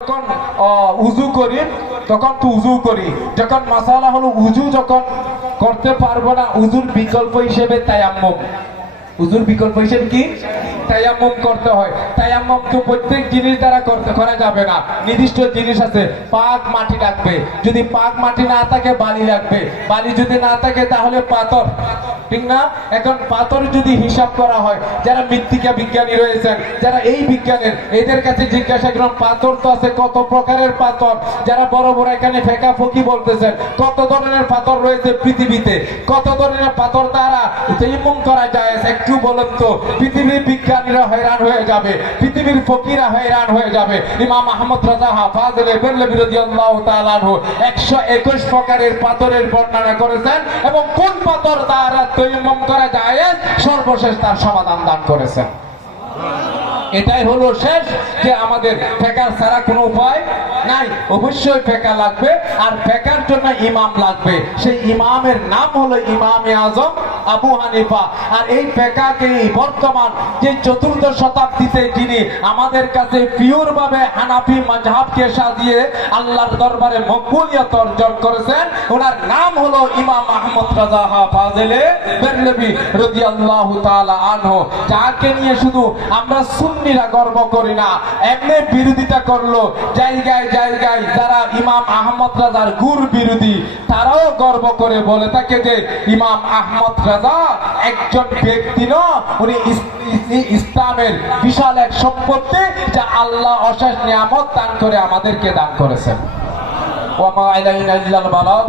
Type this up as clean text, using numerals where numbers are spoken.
যখন উজু করি তখন তো উজু করি, যখন মাসালা হলো উজু যখন করতে পারবো না, উজুর বিকল্প হিসেবে তায়াম্মুম, উজুর বিকল্প হিসেবে কি তায়াম্মুম করতে হয়। তায়াম্মুম তো প্রত্যেক জিনিস দ্বারা করা যাবে না, নির্দিষ্ট জিনিস আছে। পাক মাটি লাগবে, যদি পাক মাটি না থাকে বালি লাগবে, বালি যদি না থাকে তাহলে পাথর, ঠিক না? এখন পাথর যদি হিসাব করা হয়, যারা মৃত্তিকা বিজ্ঞানী রয়েছেন, যারা এই বিজ্ঞানের, এদের কাছে জিজ্ঞাসা করুন পাথর তো আছে কত প্রকারের পাথর। যারা বড় বড় এখানে ফেকা ফকি বলতেছেন, কত ধরনের পাথর রয়েছে পৃথিবীতে, কত ধরনের পাথর দ্বারা তায়াম্মুম করা যায় একটু বলেন তো। পৃথিবীর বিজ্ঞানীরা হয়রান হয়ে যাবে, পৃথিবীর ফকিরা হয়রান হয়ে যাবে। ইমাম আহমদ রাজা হাফাজলে বেরলভী রাদিয়াল্লাহু তাআলা আনহু 121 প্রকারের পাথরের বর্ণনা করেছেন এবং কোন পাথর দ্বারা তায়াম্মুম করা যায় সর্বশেষ তার সমাধান দান করেছেন। এটাই হলো শেষ, যে আমাদের ফেকার ছাড়া কোনো উপায় নাই, অবশ্যই ফেকা লাগবে, আর ফেকার জন্য ইমাম লাগবে। সেই ইমামের নাম হলো ইমামে আজম আবু হানিফা। আর এই ফেকাকে বর্তমান যে চতুর্থ শতাব্দীতে যিনি আমাদের কাছে পিওর ভাবে হানাফি মাযহাবকে সাজিয়ে আল্লাহর দরবারে মকবুলিয়ত অর্জন করেছেন, ওনার নাম হলো ইমাম আহমদ রাজা ফাজিলে বেরলভী রাদিয়াল্লাহু তাআলা আনহু। যাকে নিয়ে শুধু আমরা সুন্নিরা গর্ব করি না, এমনি বিরোধিতা করলো জায়গায় জায়গায় যারা ইমাম আহমদ রাজার গুর বিরোধী, তারাও গর্ব করে বলে থাকে যে ইমাম আহমদ রাজা একজন ব্যক্তি নয়, উনি ইসলামের বিশাল এক সম্পত্তি, যা আল্লাহ অশেষ নিয়ামত দান করে আমাদেরকে দান করেছেন। ওয়া মা আলাইনা ইল্লাল বালাগ।